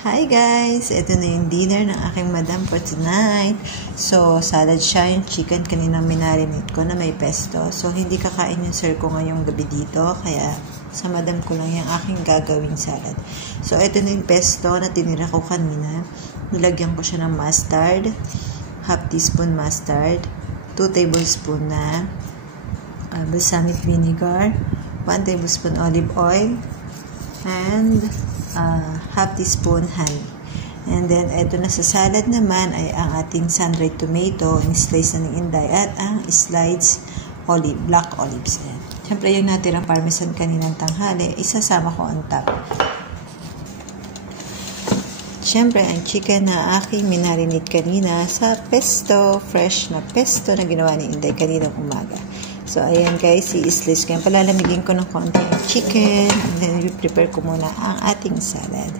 Hi guys! Ito na yung dinner ng aking madam for tonight. So, salad siya. Yung chicken kanina minarinate ko na may pesto. So, hindi kakain yung sir ko ngayong gabi dito. Kaya, sa madam ko lang yung aking gagawing salad. So, ito na yung pesto na tinira ko kanina. Nilagyan ko siya ng mustard. Half teaspoon mustard. 2 tablespoon na balsamic vinegar. 1 tablespoon olive oil. And half teaspoon honey. And then, ito na sa salad naman ay ang ating sun-dried tomato, yung slice na ng inday, at ang sliced black olives. Siyempre, yung natirang parmesan kaninang tanghali, isasama ko on top. Siyempre, ang chicken na aking minarinate kanina sa pesto, fresh na pesto na ginawa ni Inday kaninang umaga. So, ayan guys, i-slice ko yan. Palalamigin ko ng konti yung chicken. And then, i-prepare ko muna ang ating salad.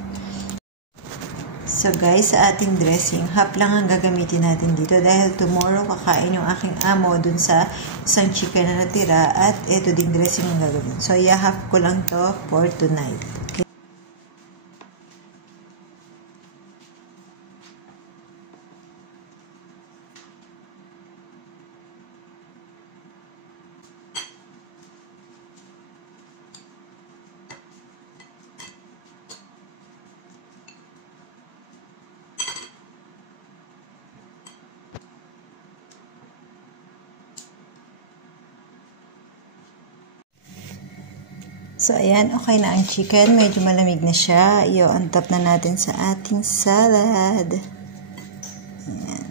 So guys, sa ating dressing, half lang ang gagamitin natin dito. Dahil tomorrow, kakain yung aking amo dun sa isang chicken na natira. At ito ding dressing ang gagawin. So, half ko lang to for tonight. Okay? So, ayan, okay na ang chicken. Medyo malamig na siya. On top na natin sa ating salad. Ayan.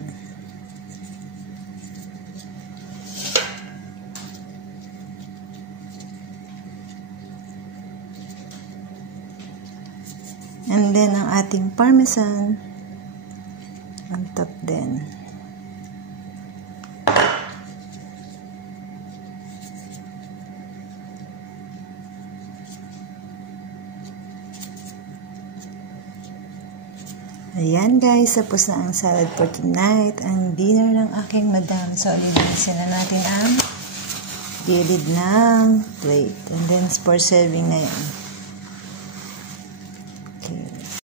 And then, ang ating parmesan on top din. Ayan guys, tapos na ang salad for tonight. Ang dinner ng aking madam. So, linisin na natin ang gilid ng plate. And then, for serving na yan.